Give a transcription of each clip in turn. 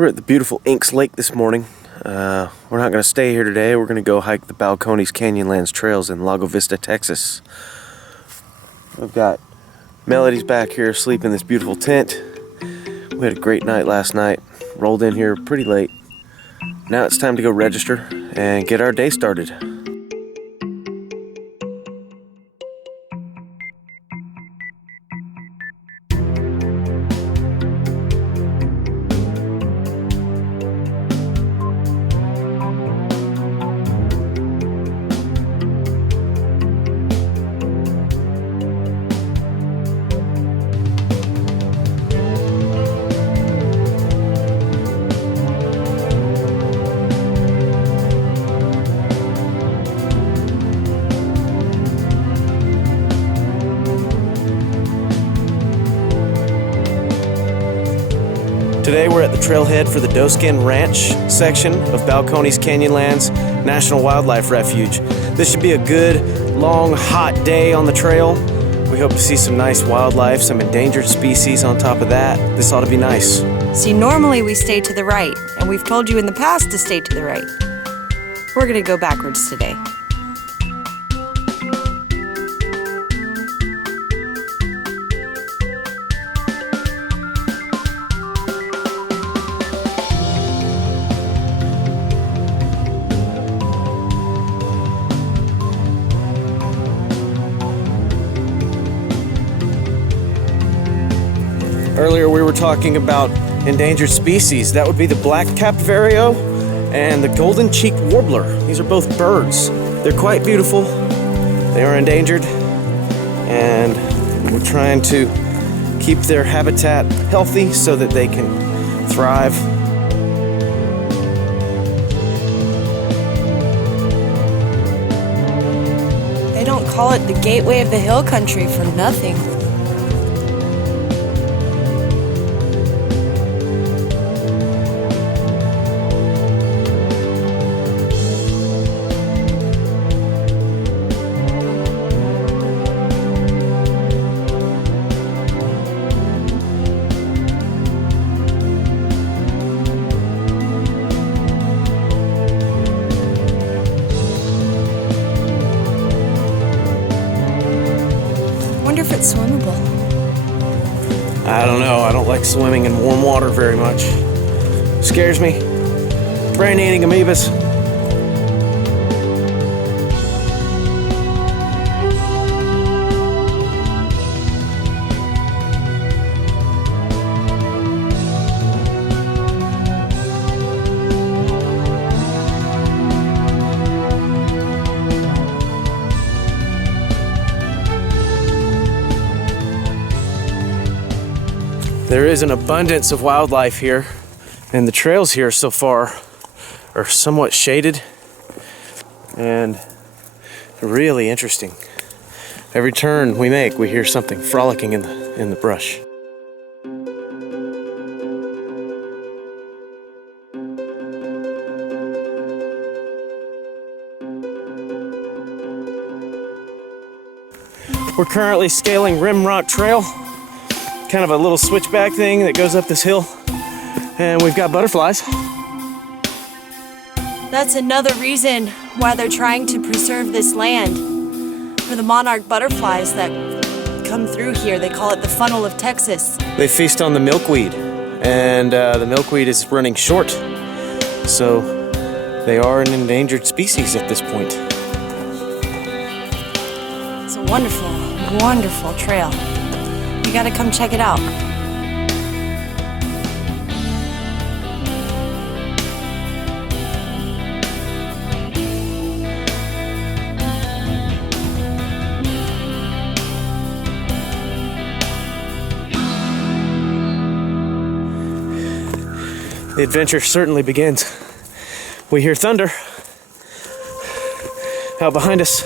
We're at the beautiful Inks Lake this morning. We're not going to stay here today. We're going to go hike the Balcones Canyonlands trails in Lago Vista, Texas. We've got Melody's back here asleep in this beautiful tent. We had a great night last night. Rolled in here pretty late. Now it's time to go register and get our day started. Today we're at the trailhead for the Doeskin Ranch section of Balcones Canyonlands National Wildlife Refuge. This should be a good, long, hot day on the trail. We hope to see some nice wildlife, some endangered species on top of that. This ought to be nice. See, normally we stay to the right, and we've told you in the past to stay to the right. We're gonna go backwards today. Earlier we were talking about endangered species. That would be the black-capped vireo and the golden-cheeked warbler. These are both birds. They're quite beautiful. They are endangered, and we're trying to keep their habitat healthy so that they can thrive. They don't call it the gateway of the hill country for nothing. I wonder if it's swimmable. I don't know. I don't like swimming in warm water very much. Scares me. Brain-eating amoebas. There is an abundance of wildlife here, and the trails here so far are somewhat shaded and really interesting. Every turn we make, we hear something frolicking in the brush. We're currently scaling Rimrock Trail. Kind of a little switchback thing that goes up this hill, and we've got butterflies. That's another reason why they're trying to preserve this land. For the monarch butterflies that come through here, they call it the funnel of Texas. They feast on the milkweed, and the milkweed is running short, so they are an endangered species at this point. It's a wonderful, wonderful trail. You gotta come check it out. The adventure certainly begins. We hear thunder out behind us.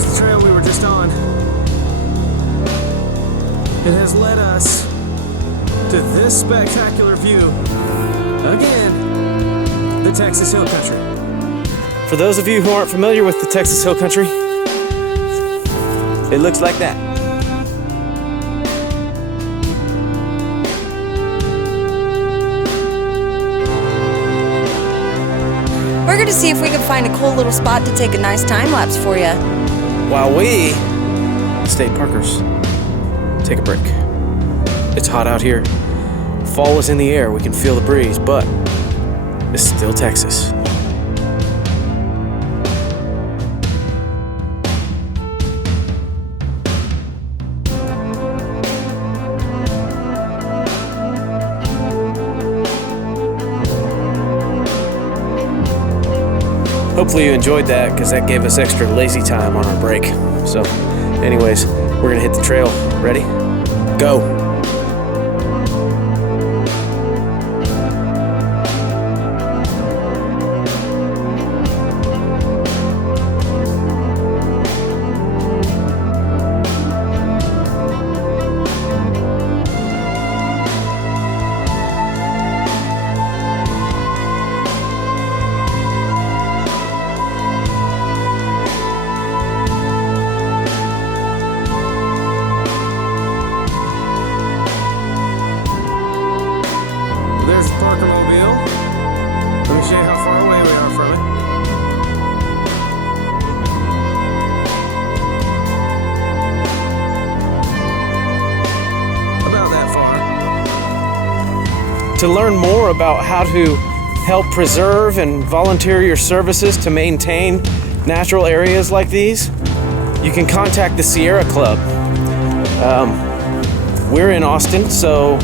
There's the trail we were just on. It has led us to this spectacular view. Again, the Texas Hill Country. For those of you who aren't familiar with the Texas Hill Country, it looks like that. We're going to see if we can find a cool little spot to take a nice time lapse for you. While we, state parkers, take a break. It's hot out here. Fall is in the air. We can feel the breeze, but it's still Texas. Hopefully you enjoyed that, because that gave us extra lazy time on our break. So, anyways, we're gonna hit the trail. Ready? Go! There's the Parker-mobile. Let me show you how far away we are from it. About that far. To learn more about how to help preserve and volunteer your services to maintain natural areas like these, you can contact the Sierra Club. We're in Austin, so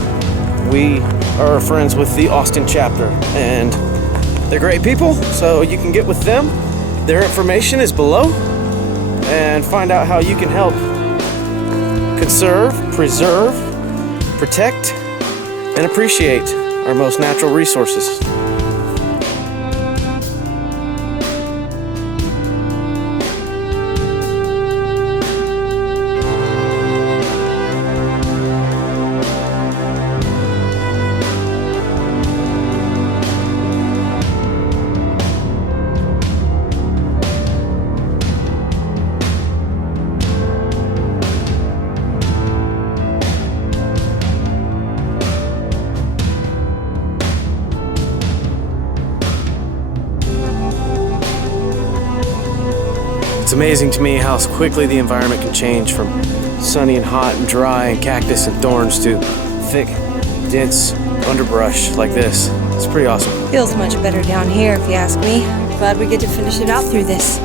we are friends with the Austin chapter, and they're great people, so you can get with them. Their information is below, and find out how you can help conserve, preserve, protect, and appreciate our most natural resources. It's amazing to me how quickly the environment can change from sunny and hot and dry and cactus and thorns to thick, dense underbrush like this. It's pretty awesome. Feels much better down here, if you ask me. Glad we get to finish it out through this.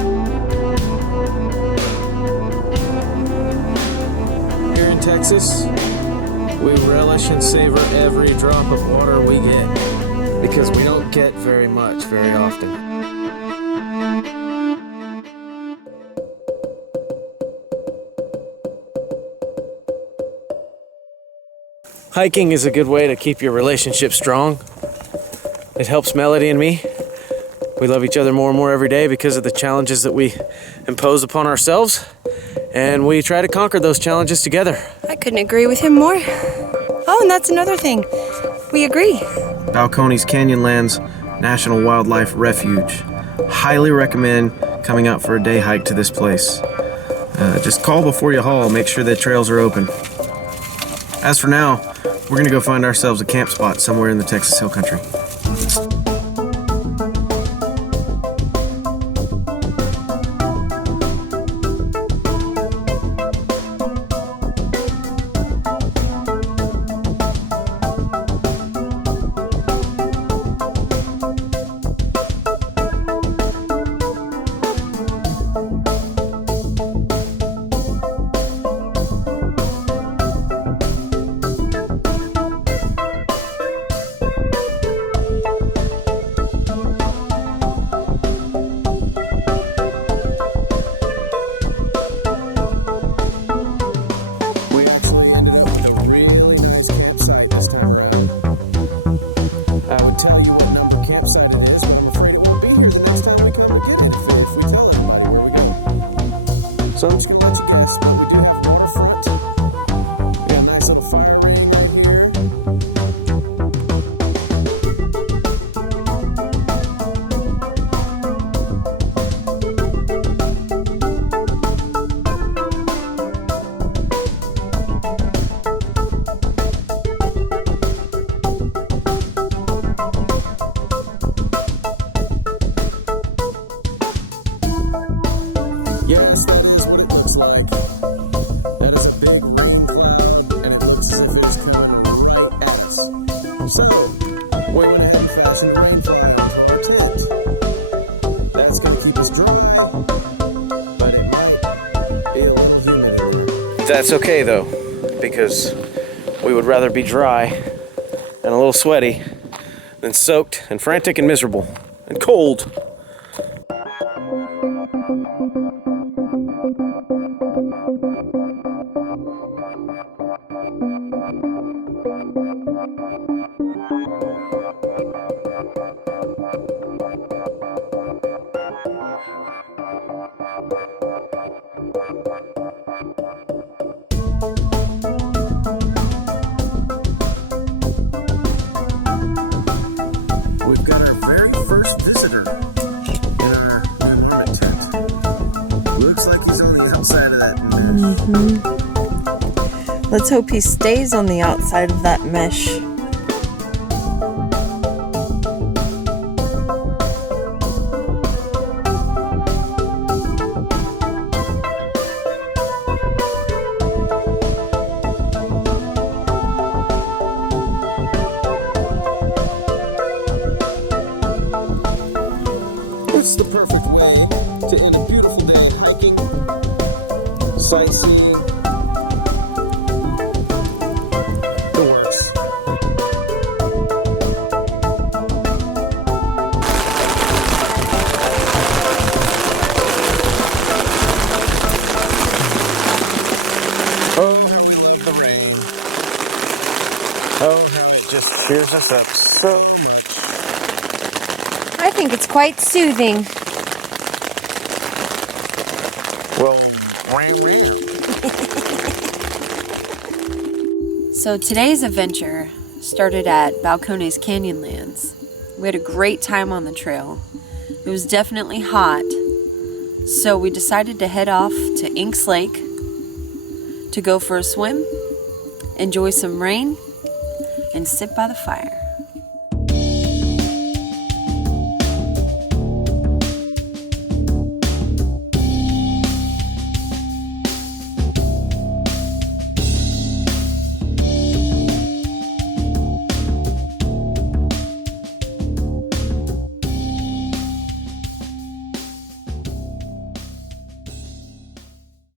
Here in Texas, we relish and savor every drop of water we get, because we don't get very much very often. Hiking is a good way to keep your relationship strong. It helps Melody and me. We love each other more and more every day because of the challenges that we impose upon ourselves, and we try to conquer those challenges together. I couldn't agree with him more. Oh, and that's another thing. We agree. Balcones Canyonlands National Wildlife Refuge. Highly recommend coming out for a day hike to this place. Just call before you haul. Make sure the trails are open. As for now, we're gonna go find ourselves a camp spot somewhere in the Texas Hill Country. So I'm just gonna let you guys know we do have waterfront. Yeah, nice little final reading right yes, that is what it looks like. That is a big rain cloud, and it looks as if it's coming right at us. So, we went ahead and fastened the rain cloud into our tent. That's going to keep us dry, but it might be a little humid in here. That's okay though, because we would rather be dry and a little sweaty than soaked and frantic and miserable and cold. We've got our very first visitor in our hermit tent. Looks like he's on the outside of that mesh. Let's hope he stays on the outside of that mesh. It's the perfect way to end a beautiful day of hiking, sightseeing, the works. Oh, how we love the rain. Oh, how it just cheers us up so much. I think it's quite soothing. Well, ram. So today's adventure started at Balcones Canyonlands. We had a great time on the trail. It was definitely hot, so we decided to head off to Inks Lake to go for a swim, enjoy some rain, and sit by the fire.